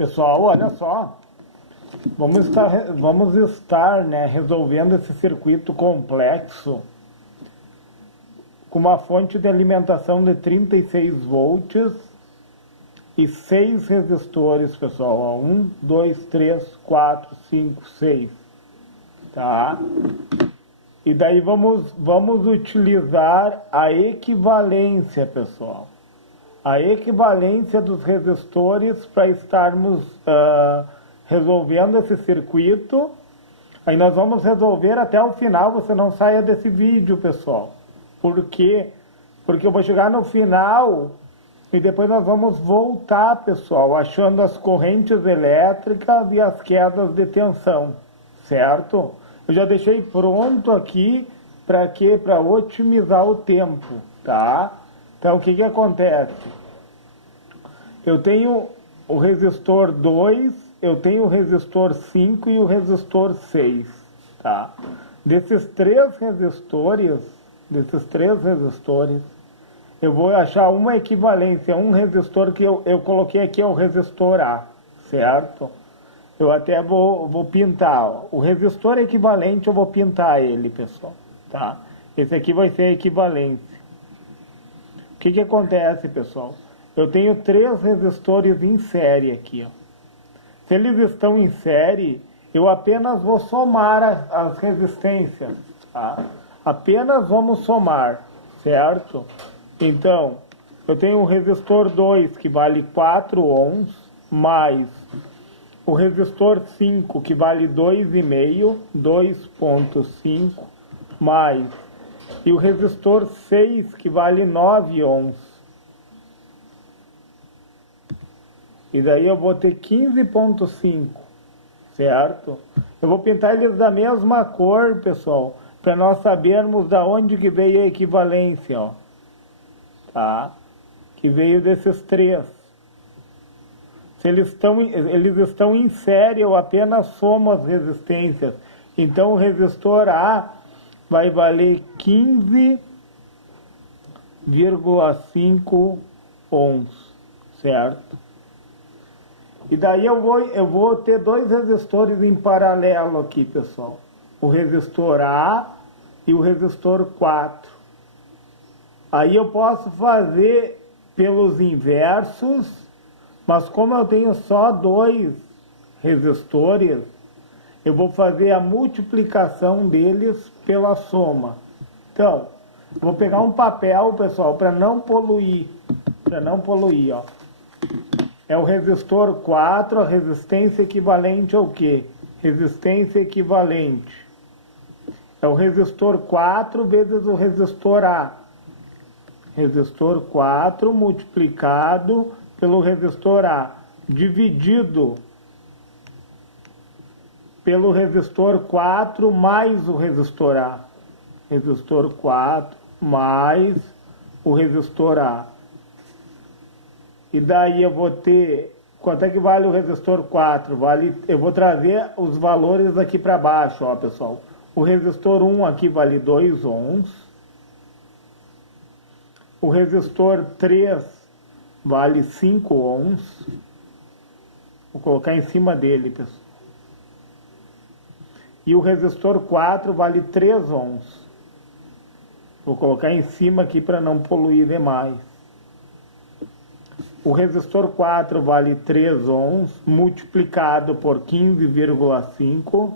Pessoal, olha só, vamos estar, né, resolvendo esse circuito complexo com uma fonte de alimentação de 36 volts e 6 resistores, pessoal. Ó, 1, 2, 3, 4, 5, 6. Tá? E daí vamos utilizar a equivalência, pessoal. A equivalência dos resistores para estarmos resolvendo esse circuito. Aí nós vamos resolver até o final, você não saia desse vídeo, pessoal. Por quê? Porque eu vou chegar no final e depois nós vamos voltar, pessoal, achando as correntes elétricas e as quedas de tensão, certo? Eu já deixei pronto aqui para quê? Para otimizar o tempo, tá? Então, o que acontece? Eu tenho o resistor 2, eu tenho o resistor 5 e o resistor 6, tá? Desses três resistores, eu vou achar uma equivalência, um resistor que eu coloquei aqui é o resistor A, certo? Eu até vou pintar, ó. O resistor equivalente eu vou pintar ele, pessoal, tá? Esse aqui vai ser a equivalência. O que acontece, pessoal? Eu tenho três resistores em série aqui, ó. Se eles estão em série, eu apenas vou somar as resistências, tá? Apenas vamos somar, certo? Então, eu tenho o resistor 2 que vale 4 ohms, mais o resistor 5 que vale 2,5, 2,5, mais, e o resistor 6 que vale 9 ohms. E daí eu vou ter 15,5, certo? Eu vou pintar eles da mesma cor, pessoal, para nós sabermos da onde que veio a equivalência, ó. Tá? Que veio desses três. Se eles estão em série, eu apenas somo as resistências. Então o resistor A vai valer 15,5 ohms, certo? E daí eu vou ter dois resistores em paralelo aqui, pessoal. O resistor A e o resistor 4. Aí eu posso fazer pelos inversos, mas como eu tenho só dois resistores, eu vou fazer a multiplicação deles pela soma. Então, vou pegar um papel, pessoal, para não poluir, ó. É o resistor 4, a resistência equivalente ao quê? Resistência equivalente. É o resistor 4 vezes o resistor A. Resistor 4 multiplicado pelo resistor A, dividido pelo resistor 4 mais o resistor A. Resistor 4 mais o resistor A. E daí eu vou ter... Quanto é que vale o resistor 4? Eu vou trazer os valores aqui para baixo, ó, pessoal. O resistor 1 aqui vale 2 ohms. O resistor 3 vale 5 ohms. Vou colocar em cima dele, pessoal. E o resistor 4 vale 3 ohms. Vou colocar em cima aqui para não poluir demais. O resistor 4 vale 3 ohms, multiplicado por 15,5,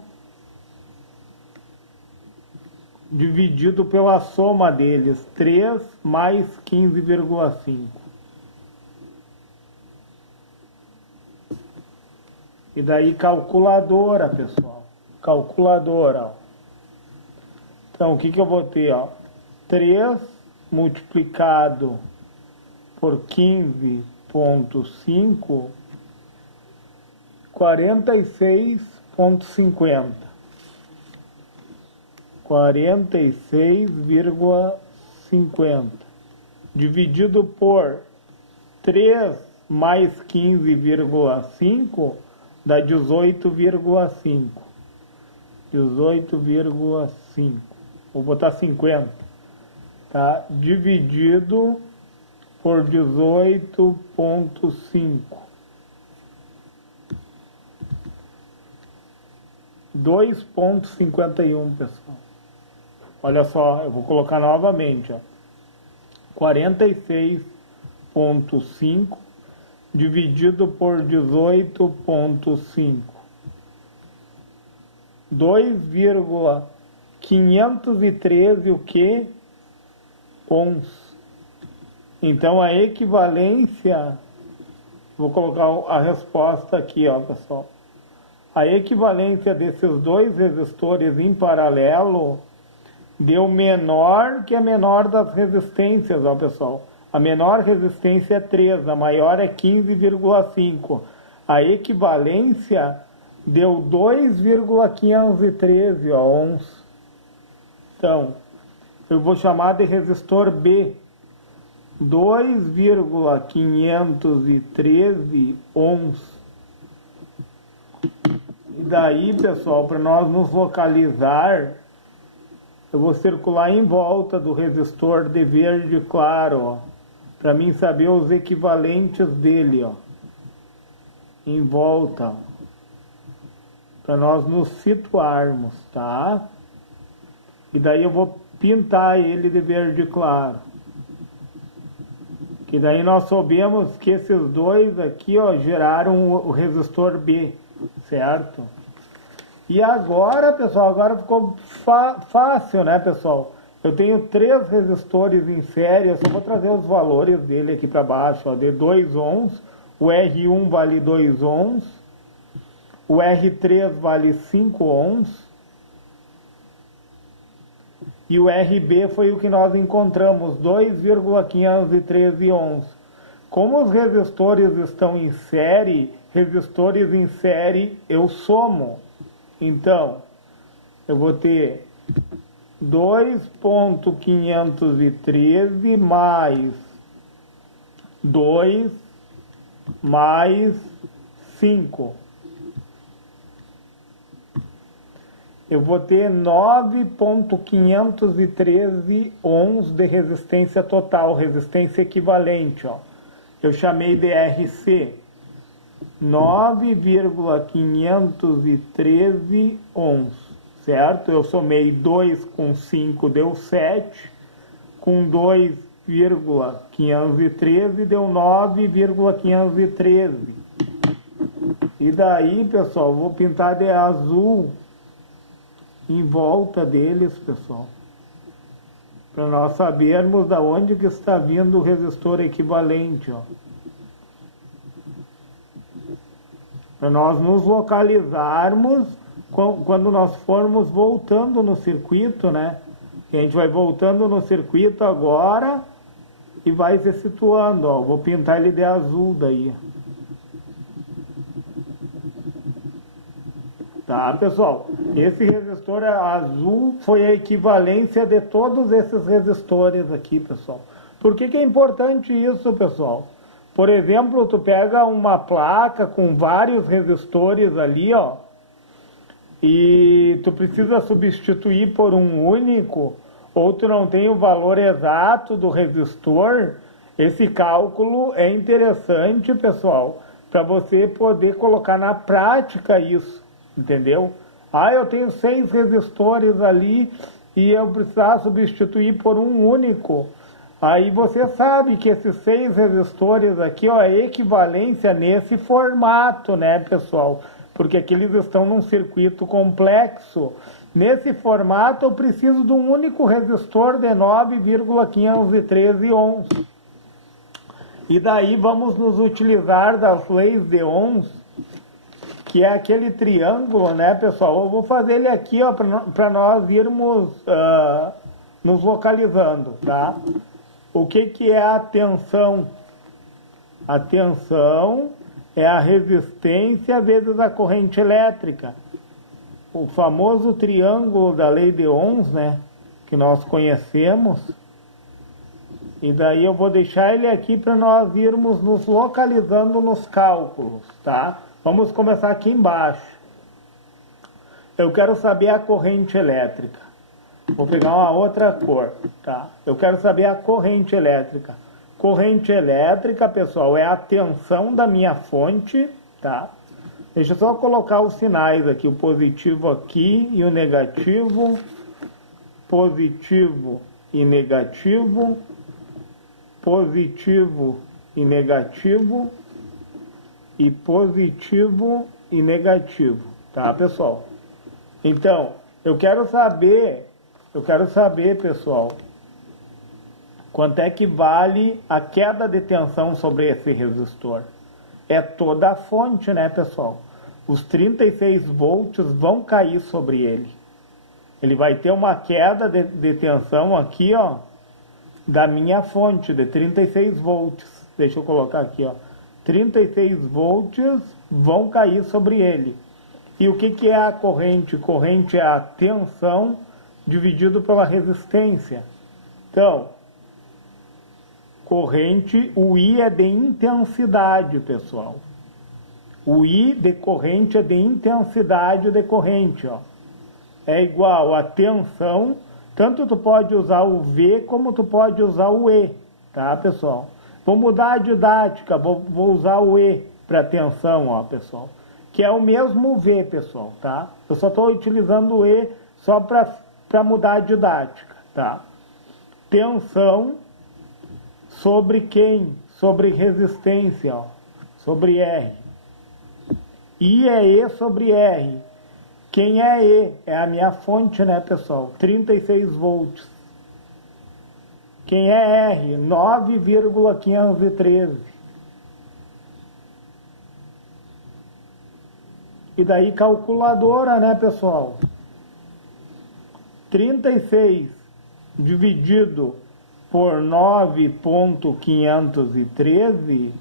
dividido pela soma deles, 3 mais 15,5. E daí calculadora, pessoal. Calculadora, ó. Então, o que eu vou ter, ó? 3 multiplicado por 15,5, 46,50. 46,50 dividido por 3 mais 15,5 dá 18,5. 18,5. Vou botar 50. Tá? Dividido por 18,5. 2,51, pessoal. Olha só, eu vou colocar novamente, ó. 46,5 dividido por 18,5. 2,513 o que? Ons. Então a equivalência, vou colocar a resposta aqui, ó, pessoal. A equivalência desses dois resistores em paralelo deu menor que a menor das resistências, ó, pessoal. A menor resistência é 3, a maior é 15,5. A equivalência deu 2,513 ohms. Então, eu vou chamar de resistor B. 2,513 ohms. E daí, pessoal, para nós nos localizar, eu vou circular em volta do resistor de verde claro, ó, para mim saber os equivalentes dele, ó, em volta, para nós nos situarmos, tá? E daí eu vou pintar ele de verde claro. Que daí nós soubemos que esses dois aqui, ó, geraram o resistor B, certo? E agora, pessoal, agora ficou fácil, né, pessoal? Eu tenho 3 resistores em série, eu só vou trazer os valores dele aqui para baixo, ó, de 2 ohms, o R1 vale 2 ohms, o R3 vale 5 ohms, e o RB foi o que nós encontramos, 2,513 ohms. Como os resistores estão em série, resistores em série eu somo. Então, eu vou ter 2,513 mais 2 mais 5. Eu vou ter 9,513 ohms de resistência total, resistência equivalente, ó. Eu chamei de RC. 9,513 ohms, certo? Eu somei 2 com 5, deu 7, com 2,513 deu 9,513. E daí, pessoal, vou pintar de azul em volta deles, pessoal, para nós sabermos da onde que está vindo o resistor equivalente, ó. Para nós nos localizarmos quando nós formos voltando no circuito, né? A gente vai voltando no circuito agora e vai se situando, ó. Vou pintar ele de azul daí. Tá, pessoal? Esse resistor azul foi a equivalência de todos esses resistores aqui, pessoal. Por que que é importante isso, pessoal? Por exemplo, tu pega uma placa com vários resistores ali, ó, e tu precisa substituir por um único, ou tu não tem o valor exato do resistor. Esse cálculo é interessante, pessoal, para você poder colocar na prática isso, entendeu? Ah, eu tenho 6 resistores ali e eu precisar substituir por um único. Aí você sabe que esses 6 resistores aqui, ó, é equivalência nesse formato, né, pessoal? Porque aqui eles estão num circuito complexo. Nesse formato eu preciso de um único resistor de 9,513 ohms. E daí vamos nos utilizar das leis de ohms, que é aquele triângulo, né, pessoal? Eu vou fazer ele aqui, ó, para nós irmos nos localizando, tá? O que é a tensão? A tensão é a resistência vezes a corrente elétrica. O famoso triângulo da lei de Ohms, né? Que nós conhecemos. E daí eu vou deixar ele aqui para nós irmos nos localizando nos cálculos, tá? Vamos começar aqui embaixo. Eu quero saber a corrente elétrica. Vou pegar uma outra cor, tá? Eu quero saber a corrente elétrica. Corrente elétrica, pessoal, é a tensão da minha fonte, tá? Deixa eu só colocar os sinais aqui, o positivo aqui e o negativo, positivo e negativo, positivo e negativo, e positivo e negativo, tá, pessoal? Então, eu quero saber, pessoal, quanto é que vale a queda de tensão sobre esse resistor. É toda a fonte, né, pessoal? Os 36 volts vão cair sobre ele. Ele vai ter uma queda de tensão aqui, ó, da minha fonte, de 36 volts. Deixa eu colocar aqui, ó. 36 volts vão cair sobre ele. E o que é a corrente? Corrente é a tensão dividido pela resistência. Então, corrente, o I é de intensidade, pessoal. O I de corrente é de intensidade de corrente, ó. É igual a tensão, tanto tu pode usar o V como tu pode usar o E, tá, pessoal? Vou mudar a didática, vou usar o E para tensão, ó, pessoal. Que é o mesmo V, pessoal, tá? Eu só estou utilizando o E só para mudar a didática, tá? Tensão sobre quem? Sobre resistência, ó, sobre R. I é E sobre R. Quem é E? É a minha fonte, né, pessoal? 36 volts. Quem é R? 9,513. E daí calculadora, né, pessoal? 36 dividido por 9,513,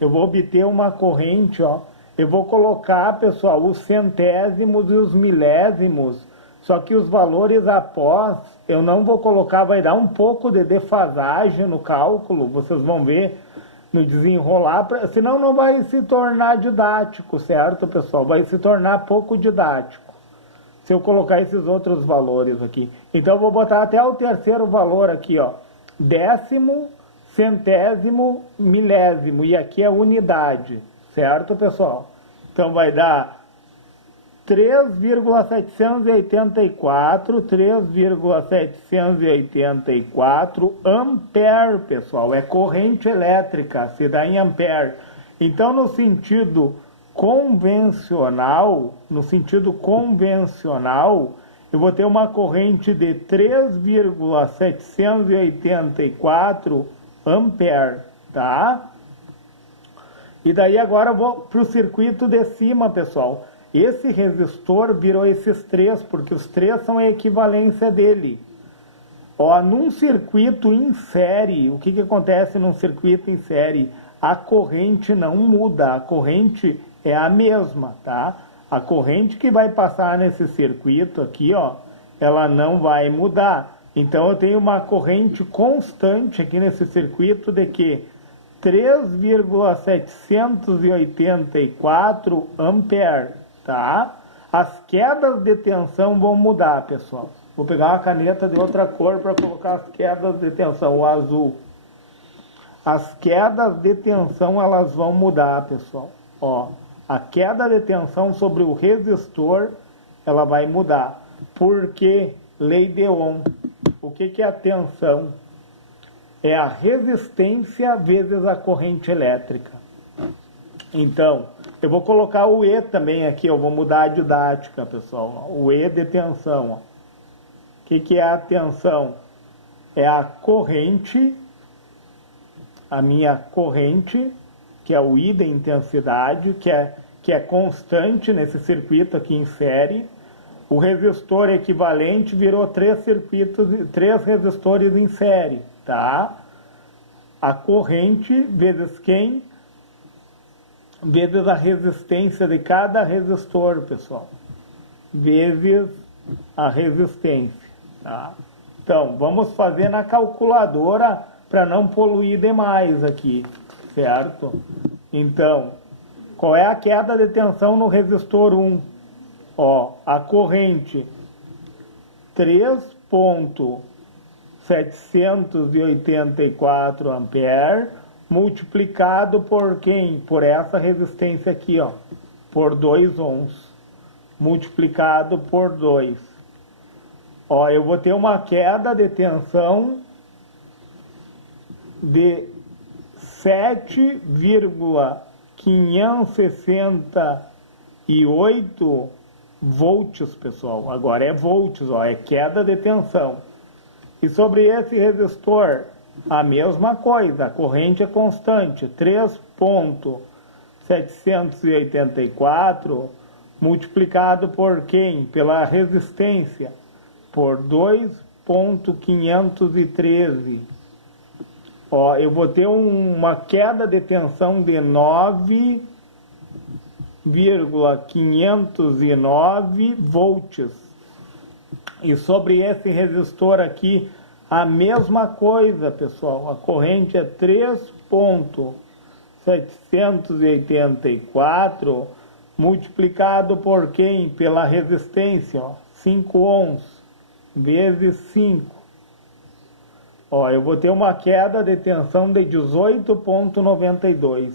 eu vou obter uma corrente, ó. Eu vou colocar, pessoal, os centésimos e os milésimos, só que os valores após, eu não vou colocar, vai dar um pouco de defasagem no cálculo, vocês vão ver no desenrolar, senão não vai se tornar didático, certo, pessoal? Vai se tornar pouco didático, se eu colocar esses outros valores aqui. Então, eu vou botar até o terceiro valor aqui, ó, décimo, centésimo, milésimo, e aqui é unidade, certo, pessoal? Então, vai dar 3,784 ampere, pessoal. É corrente elétrica, se dá em ampere. Então, no sentido convencional, eu vou ter uma corrente de 3,784 ampere, tá? E daí agora eu vou para o circuito de cima, pessoal. Esse resistor virou esses três, porque os três são a equivalência dele. Ó, num circuito em série, o que acontece num circuito em série? A corrente não muda, a corrente é a mesma, tá? A corrente que vai passar nesse circuito aqui, ó, ela não vai mudar. Então eu tenho uma corrente constante aqui nesse circuito de que 3,784 ampere, tá? As quedas de tensão vão mudar, pessoal. Vou pegar uma caneta de outra cor para colocar as quedas de tensão, o azul. As quedas de tensão, elas vão mudar, pessoal. Ó, a queda de tensão sobre o resistor, ela vai mudar. Porque, lei de Ohm, o que é a tensão? É a resistência vezes a corrente elétrica. Então, eu vou colocar o E também aqui, eu vou mudar a didática, pessoal. O E de tensão. Ó. O que é a tensão? É a corrente, a minha corrente, que é o I de intensidade, que é constante nesse circuito aqui em série. O resistor equivalente virou três resistores em série, tá? A corrente vezes quem? Vezes a resistência de cada resistor, pessoal. Vezes a resistência, tá? Então, vamos fazer na calculadora para não poluir demais aqui, certo? Então, qual é a queda de tensão no resistor 1? Ó, a corrente 3,784 ampere multiplicado por quem? Por essa resistência aqui, ó, por 2 ohms, multiplicado por 2. Ó, eu vou ter uma queda de tensão de 7,568 volts, pessoal. Agora é volts, ó, é queda de tensão. E sobre esse resistor, a mesma coisa, a corrente é constante, 3,784 multiplicado por quem? Pela resistência, por 2,513. Ó, eu vou ter uma queda de tensão de 9,509 volts. E sobre esse resistor aqui, a mesma coisa, pessoal. A corrente é 3,784 multiplicado por quem? Pela resistência, ó, 5 ohms vezes 5. Ó, eu vou ter uma queda de tensão de 18,92.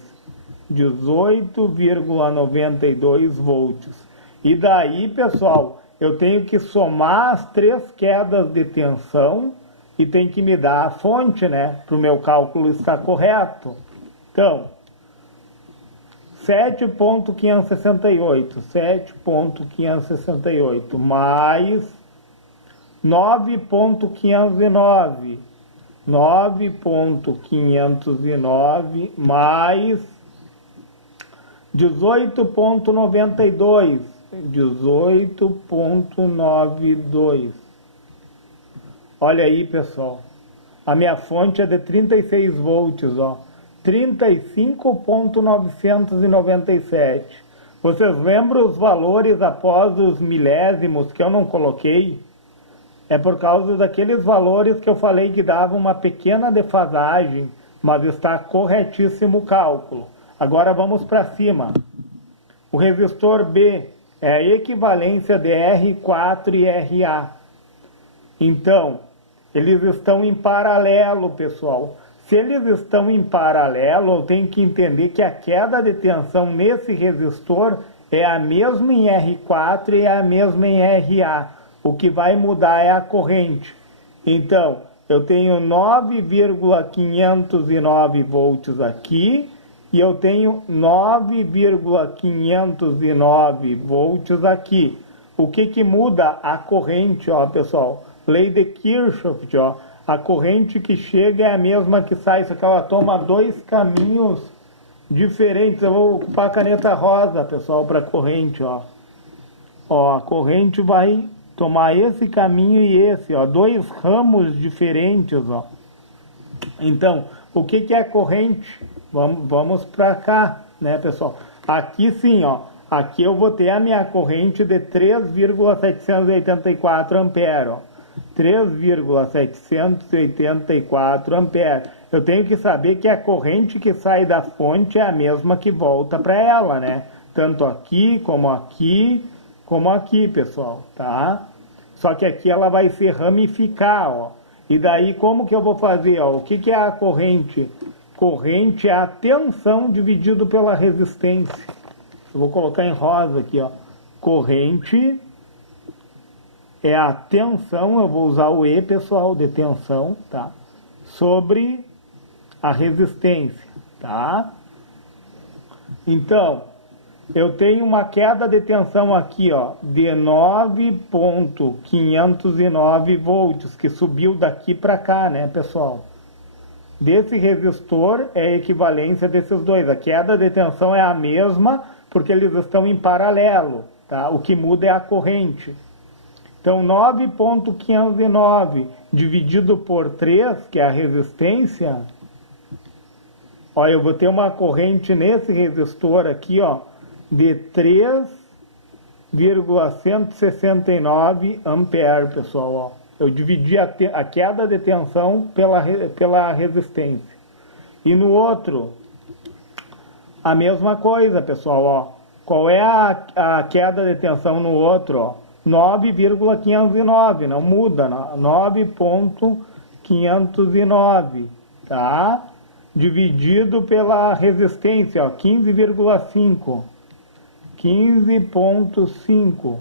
18,92 volts. E daí, pessoal, eu tenho que somar as 3 quedas de tensão e tem que me dar a fonte, né? Para o meu cálculo estar correto. Então, 7,568 mais 9,509 mais 18,92. Olha aí, pessoal. A minha fonte é de 36 volts, ó. 35,997. Vocês lembram os valores após os milésimos que eu não coloquei? É por causa daqueles valores que eu falei que davam uma pequena defasagem, mas está corretíssimo o cálculo. Agora vamos para cima. O resistor B é a equivalência de R4 e RA. Então, eles estão em paralelo, pessoal. Se eles estão em paralelo, eu tenho que entender que a queda de tensão nesse resistor é a mesma em R4 e é a mesma em RA. O que vai mudar é a corrente. Então, eu tenho 9,509 volts aqui e eu tenho 9,509 volts aqui. O que muda? A corrente, ó, pessoal. Lei de Kirchhoff, ó. A corrente que chega é a mesma que sai, só que ela toma 2 caminhos diferentes. Eu vou ocupar a caneta rosa, pessoal, para a corrente, ó. Ó, a corrente vai tomar esse caminho e esse, ó. 2 ramos diferentes, ó. Então, o que é a corrente? Vamos para cá, né, pessoal? Aqui sim, ó. Aqui eu vou ter a minha corrente de 3,784 amperes, ó. 3,784 amperes. Eu tenho que saber que a corrente que sai da fonte é a mesma que volta para ela, né? Tanto aqui, como aqui, pessoal, tá? Só que aqui ela vai se ramificar, ó. E daí como que eu vou fazer, ó? O que é a corrente? Corrente é a tensão dividido pela resistência. Eu vou colocar em rosa aqui, ó. Corrente é a tensão, eu vou usar o E, pessoal, de tensão, tá? Sobre a resistência, tá? Então, eu tenho uma queda de tensão aqui, ó, de 9,509 volts, que subiu daqui para cá, né, pessoal? Desse resistor é a equivalência desses dois. A queda de tensão é a mesma, porque eles estão em paralelo, tá? O que muda é a corrente. Então, 9,509 dividido por 3, que é a resistência, ó, eu vou ter uma corrente nesse resistor aqui, ó, de 3,169 amperes, pessoal, ó. Eu dividi a queda de tensão pela resistência. E no outro, a mesma coisa, pessoal, ó. Qual é a queda de tensão no outro, ó? 9,509, não muda, 9,509, tá? Dividido pela resistência, ó, 15,5. 15,5.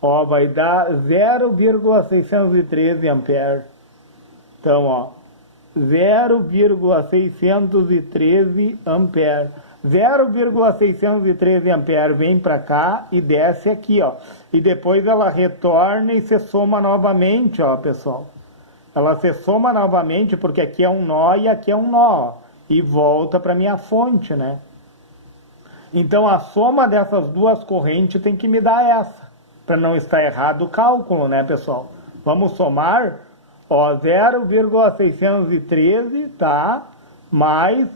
Ó, vai dar 0,613 ampere. Então, ó, 0,613 ampere. 0,613 ampere vem para cá e desce aqui, ó. E depois ela retorna e se soma novamente, ó, pessoal. Ela se soma novamente porque aqui é um nó e aqui é um nó, ó, e volta para minha fonte, né? Então a soma dessas duas correntes tem que me dar essa, para não estar errado o cálculo, né, pessoal? Vamos somar, ó, 0,613, tá? Mas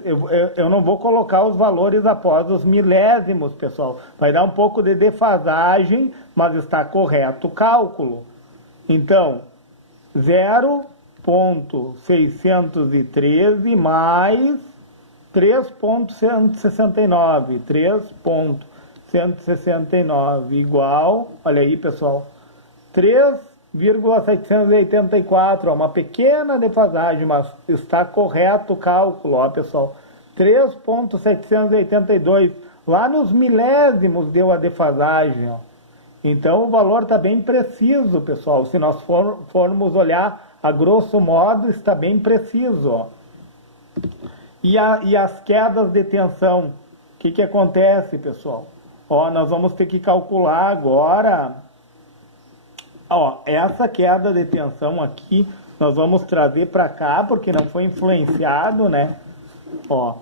eu não vou colocar os valores após os milésimos, pessoal. Vai dar um pouco de defasagem, mas está correto o cálculo. Então, 0,613 mais 3,169. 3,169 igual, olha aí, pessoal, 3,784, uma pequena defasagem, mas está correto o cálculo, ó, pessoal. 3,782, lá nos milésimos deu a defasagem, ó. Então o valor está bem preciso, pessoal. Se nós formos olhar a grosso modo, está bem preciso, ó. E as quedas de tensão, o que acontece, pessoal? Ó, nós vamos ter que calcular agora. Ó, essa queda de tensão aqui, nós vamos trazer para cá, porque não foi influenciado, né? Ó,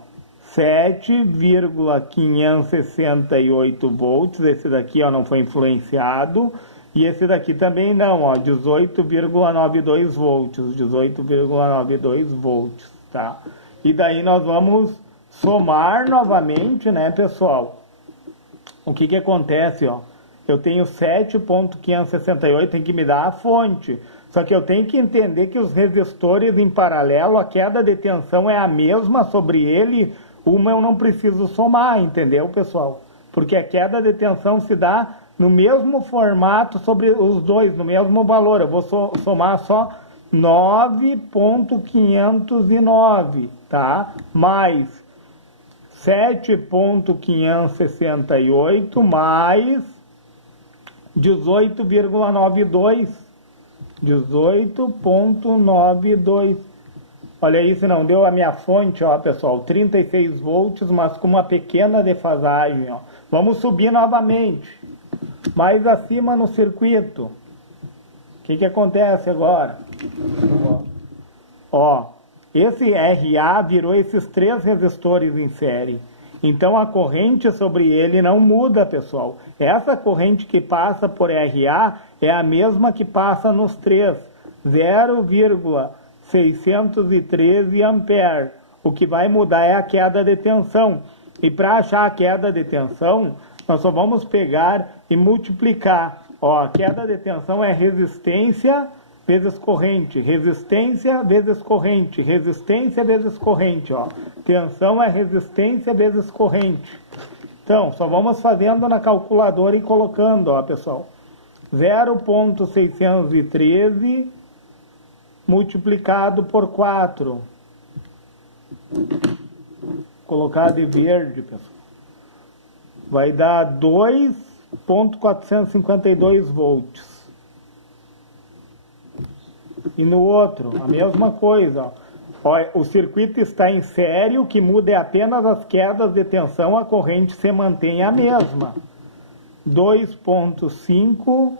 7,568 volts, esse daqui, ó, não foi influenciado. E esse daqui também não, ó, 18,92 volts, 18,92 volts, tá? E daí nós vamos somar novamente, né, pessoal? O que acontece, ó? Eu tenho 7,568, tem que me dar a fonte. Só que eu tenho que entender que os resistores em paralelo, a queda de tensão é a mesma sobre ele, uma eu não preciso somar, entendeu, pessoal? Porque a queda de tensão se dá no mesmo formato sobre os dois, no mesmo valor. Eu vou somar só 9,509, tá? Mais 7,568 mais 18,92. 18,92. Olha aí, se não deu a minha fonte, ó, pessoal, 36 volts, mas com uma pequena defasagem, ó. Vamos subir novamente. Mais acima no circuito. O que acontece agora? Ó, esse RA virou esses três resistores em série. Então a corrente sobre ele não muda, pessoal. Essa corrente que passa por RA é a mesma que passa nos três. 0,613 ampere. O que vai mudar é a queda de tensão. E para achar a queda de tensão, nós só vamos pegar e multiplicar. Ó, a queda de tensão é resistência vezes corrente, resistência vezes corrente, resistência vezes corrente, ó. Tensão é resistência vezes corrente. Então, só vamos fazendo na calculadora e colocando, ó, pessoal. 0,613 multiplicado por 4. Colocar de verde, pessoal. Vai dar 2,452 volts. E no outro, a mesma coisa, ó. Olha, o circuito está em série, o que muda é apenas as quedas de tensão, a corrente se mantém a mesma. 2,5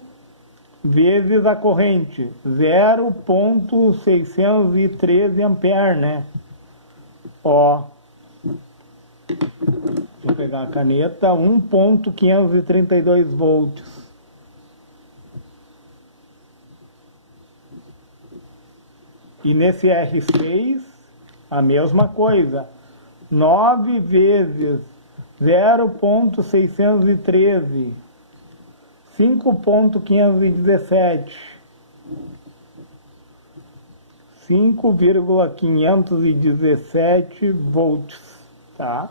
vezes a corrente, 0,613 ampere, né? Ó, deixa eu pegar a caneta, 1,532 volts. E nesse R6, a mesma coisa. 9 vezes 0,613. 5,517. 5,517 volts, tá?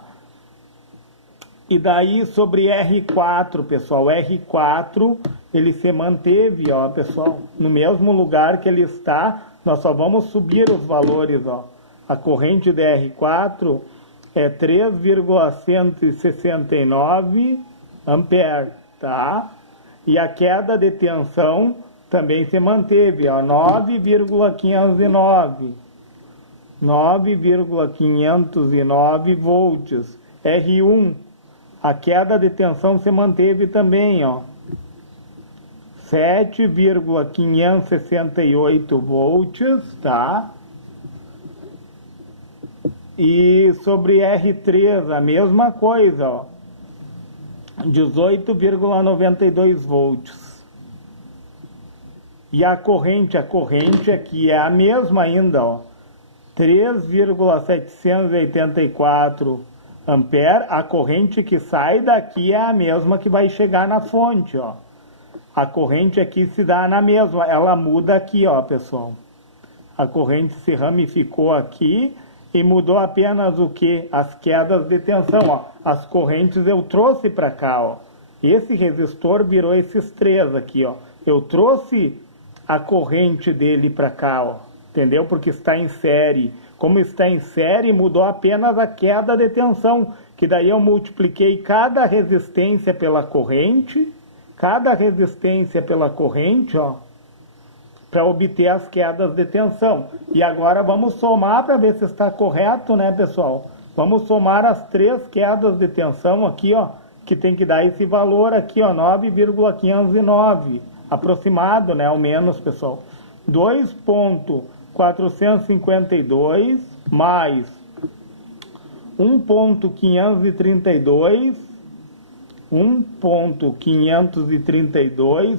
E daí sobre R4, pessoal, R4, ele se manteve, ó, pessoal, no mesmo lugar que ele está. Nós só vamos subir os valores, ó. A corrente de R4 é 3,169 ampere, tá? E a queda de tensão também se manteve, ó, 9,509. 9,509 volts. R1, a queda de tensão se manteve também, ó, 7,568 volts, tá? E sobre R3, a mesma coisa, ó, 18,92 volts. E a corrente aqui é a mesma ainda, ó, 3,784 ampere. A corrente que sai daqui é a mesma que vai chegar na fonte, ó. A corrente aqui se dá na mesma, ela muda aqui, ó, pessoal. A corrente se ramificou aqui e mudou apenas o que? As quedas de tensão, ó. As correntes eu trouxe para cá, ó. Esse resistor virou esses três aqui, ó. Eu trouxe a corrente dele para cá, ó. Entendeu? Porque está em série. Como está em série, mudou apenas a queda de tensão, que daí eu multipliquei cada resistência pela corrente, ó, para obter as quedas de tensão. E agora vamos somar para ver se está correto, né, pessoal? Vamos somar as três quedas de tensão aqui, ó, que tem que dar esse valor aqui, ó, 9,509, aproximado, né, ao menos, pessoal. 2,452 mais 1,532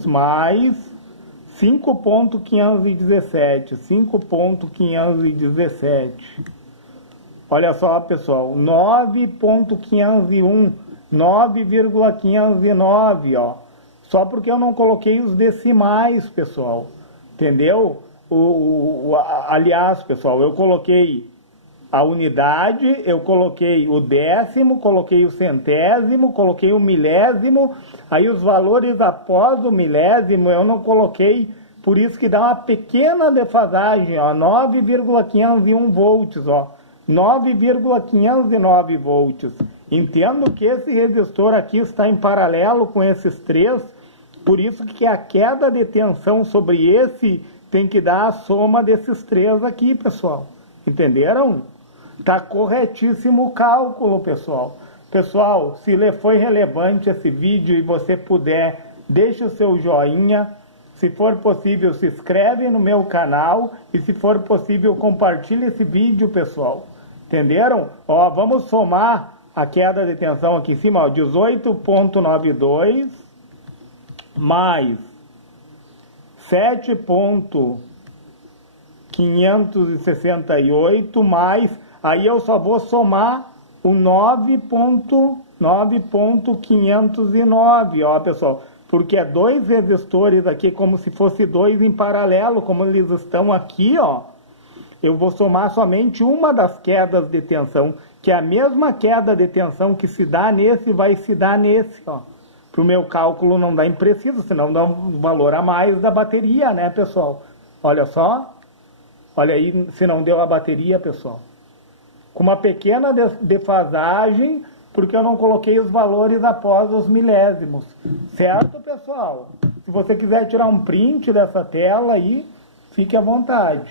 mais 5,517. Olha só, pessoal, 9,501, 9,509, ó. Só porque eu não coloquei os decimais, pessoal. Entendeu? Aliás, pessoal, eu coloquei a unidade, eu coloquei o décimo, coloquei o centésimo, coloquei o milésimo, aí os valores após o milésimo eu não coloquei, por isso que dá uma pequena defasagem, ó, 9,501 volts, ó, 9,509 volts. Entendo que esse resistor aqui está em paralelo com esses três, por isso que a queda de tensão sobre esse tem que dar a soma desses três aqui, pessoal. Entenderam? Tá corretíssimo o cálculo, pessoal. Pessoal, se lhe foi relevante esse vídeo e você puder, deixe o seu joinha. Se for possível, se inscreve no meu canal. E se for possível, compartilhe esse vídeo, pessoal. Entenderam? Ó, vamos somar a queda de tensão aqui em cima, ó, 18,92 mais 7,568 mais, aí eu só vou somar o 9,509, ó, pessoal, porque é dois resistores aqui, como se fosse dois em paralelo, como eles estão aqui, ó. Eu vou somar somente uma das quedas de tensão, que é a mesma queda de tensão que se dá nesse, vai se dar nesse, ó. Para o meu cálculo não dar impreciso, senão dá um valor a mais da bateria, né, pessoal? Olha só. Olha aí se não deu a bateria, pessoal. Com uma pequena defasagem, porque eu não coloquei os valores após os milésimos. Certo, pessoal? Se você quiser tirar um print dessa tela aí, fique à vontade.